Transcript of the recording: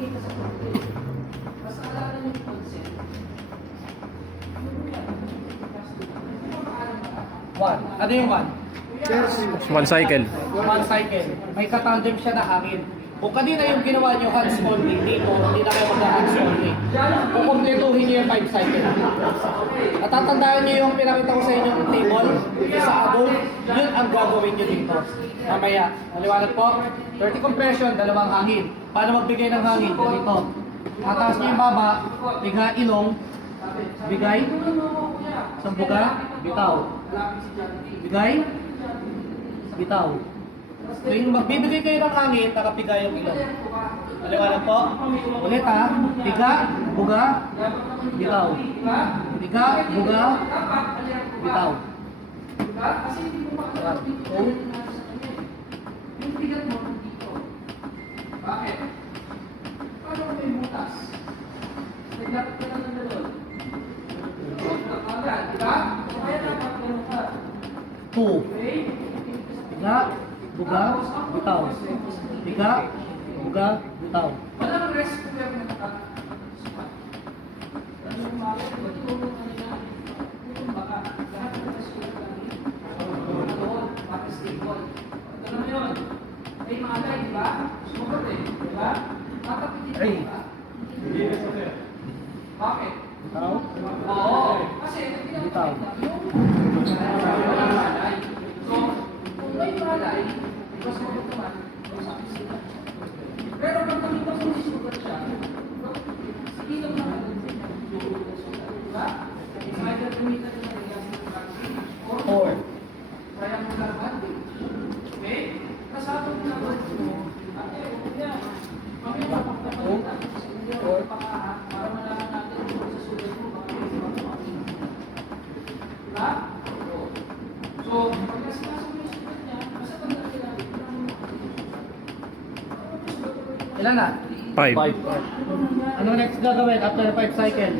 One. Ano yung one? One cycle. One cycle. May katandem siya na hangin. Kung kanina yung ginawa nyo hands only, dito, hindi na kayo mag-hands only. Kukumpletuhin nyo yung 5 cycle. At tatandaan nyo yung pinakita ko sa inyo yung table, sa adult, yun ang gagawin nyo dito. Mamaya, maliwanag po, 30 compression, dalawang hangin. Paano magbigay ng hangin? Dito. Tataas nyo yung baba, bigha ilong, bigay, sambuga, bitaw. Bigay, bitaw. So yung magbibigay kayo ng hangin, nakapigay yung ilong. Maliwanag po? Ulit ha. Piga, buga, bitaw. Piga, buga, bitaw. Bakit? Paano ko may butas? Naglapit ka lang ng dalon. Diba? Kaya dapat ganun ka. 2. Piga, buga, bitaw. Piga, buga, bitaw. Walang rest kung yung nakakatawa. Ano yung mga matulong kanina? Kung baka, lahat ng rest ko yung kanina. Doon, pati stable. Ano mo yun? May malay, di ba? Sumunod eh, di ba? Matapitin ka ba? Bakit? Bitaw. Oo. Kasi, Bitaw. So, kung may malay, mas magagawa, pero pag nakita ko yung sugat siya, sige lang naman yung sugat, diba? May gagamitan na nangyayari sa vaccine. 4. Kaya mo lang bandage. Okay? Kasama mo na bandage. Kami mapagpapalitan. Para malaman natin kung sa sugat mo, baka may vaccine. Diba? So, pag nasinasa mo yung sugat niya, basta tanda nila, ilan na? 5. Ano next gagawin after 5 cycle?